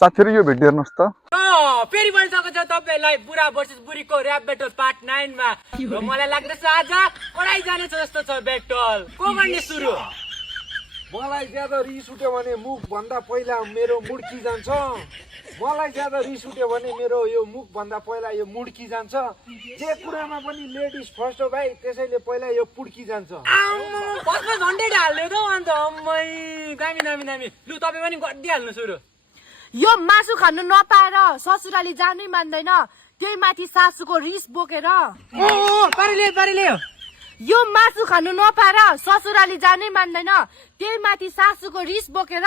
साथीहरु यो भिडियो हेर्नुस् त। फेरि भनिसकेको छ तपाईलाई बुढा भर्सेस बुढीको र्याप ब्याटल पार्ट 9 मा। र मलाई लाग्दैछ आज पढाइ जाने छ जस्तो छ ब्याटल। को गर्ने सुरु? मलाई ज्यादा रिस उठ्यो भने मुख भन्दा पहिला मेरो मुड्की जान्छ। मलाई ज्यादा रिस उठ्यो भने मेरो यो मुख भन्दा पहिला यो मुड्की जान्छ। जे कुरामा पनि लेडिज फर्स्ट हो भाइ, त्यसैले पहिला यो पुड्की जान्छ। फर्स्टमा झन्डै हाल्यो त अन्त। अम्मै दामी दामी दामी। लु तपाई पनि गर्दिहाल्नु सुरु। यो मासु खानु नपाएर ससुराली जानै मान्दैन, त्यही माथि सासुको रिस बोकेर। पारिले यो मासु खानु नपाएर ससुराली जानै मान्दैन, त्यही माथि सासुको रिस बोकेर।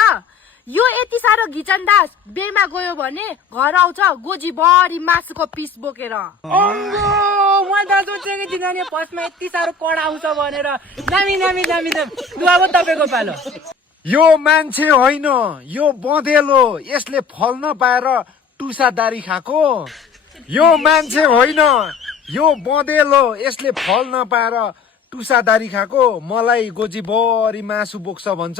यो यति साह्रो घिचनदास बेमा गयो भने घर आउँछ गोजीभरि मासुको पिस बोकेर। मैले त सोचेको थिएँ नि फर्स्टमा यति साह्रो कडा आउँछ भनेर। दामी दामी दामी दामी। लु अब तपाईको पालो। यो मान्छे होइन, यो बँदेलो, यसले फल नपाएर टुसादारी खाएको। यो मान्छे होइन, यो बँदेलो, यसले फल नपाएर टुसादारी खाएको। मलाई गोजीभरि मासु बोक्छ भन्छ,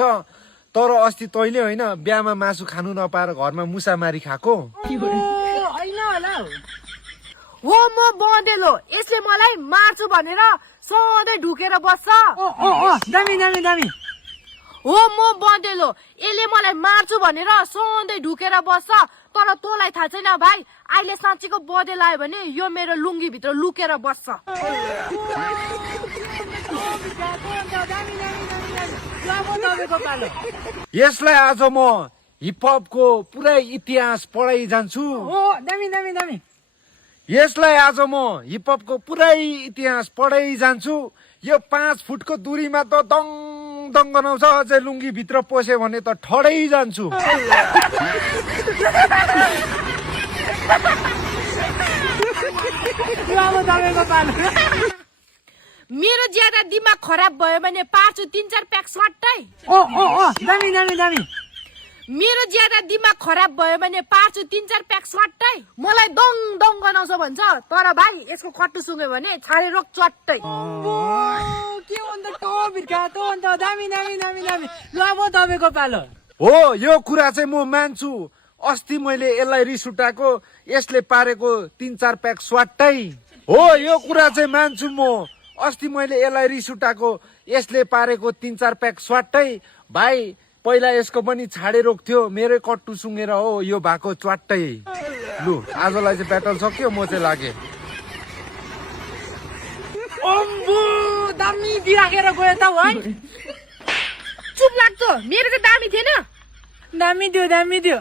तर अस्ति तैँले होइन बिहामा मासु खानु नपाएर घरमा मुसामारी खाएको। होइन होला। हो म बँदेलो, यसले मलाई मार्छु भनेर सधैँ ढुकेर बस्छ। दामी दामी दामी। हो म बँदेलो, यसले मलाई मार्छु भनेर सधैँ ढुकेर बस्छ, तर तँलाई थाहा छैन भाइ, अहिले साँच्चीको बँदेलो आयो भने यो मेरो लुङ्गी भित्र लुकेर बस्छ। यसलाई आज म हिपहपको पुरै इतिहास पढाइ जान्छु। दामी दामी दामी। यसलाई आज म हिपहपको पुरै इतिहास पढाइ जान्छु। यो 5 फुटको दूरीमा त दङ दङ गनाउँछ, अझै लुङ्गी भित्र पस्यो भने त ठडै जान्छु। मेरो ज्यादा दिमाग खराब भयो भने पार्छु 3-4 प्याक सट्टै। दामी दामी दामी। मेरो ज्यादा दिमाग खराब भयो भने पार्छु 3-4 प्याक सट्टै। मलाई दङ दङ गनाउँछ भन्छ, तर भाइ यसको कट्टु सुँग्यो भने छाडे रोक चट्टै। के अन्त भिर्खा त अन्त। दामी दामी दामी दामी। लु अब तपाईको पालो। हो, यो कुरा चाहिँ म मान्छु। अस्ति मैले यसलाई रिस उठाएको, यसले पारेको 3-4 प्याक स्वाट्टै। हो, यो कुरा चाहिँ मान्छु म। अस्ति मैले यसलाई रिस उठाएको, यसले पारेको 3-4 प्याक स्वाट्टै। भाइ पहिला यसको पनि छाडे रोग थियो, मेरै कट्टु सुँगेर हो यो भएको च्वाट्टै। लु आजलाई चाहिँ ब्याटल सक्यो, म चाहिँ लागे। अम्बो दामी दिराखेर गयो त है। चुप लाग्छ, मेरो चाहिँ दामी थिएन। दामी दियो दामी दियो।